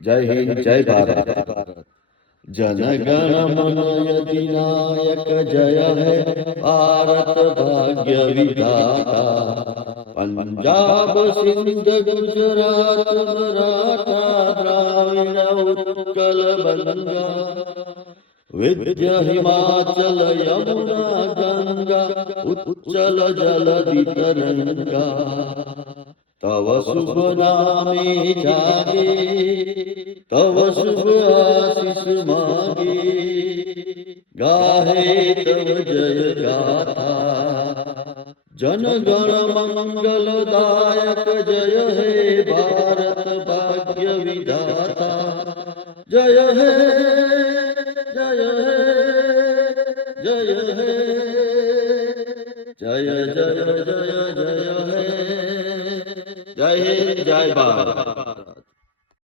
जय हिंद जय भारत। जन गण मन अधिनायक जय है भारत भाग्य विधाता। पंजाब सिंध गुजरात मराठा द्राविड़ उत्कल बंगा। विंध्य हिमाचल यमुना गंगा उच्चल जलधि तरंगा। तव शुभ नामे जागे तव शुभ आशीष मागे। गाहे तव जय गाथा जन गण मंगल दायक जय हे भारत भाग्य विधाता। जय हे जय हे जय हे जय जय जय जय हे। जय हिंद जय भारत।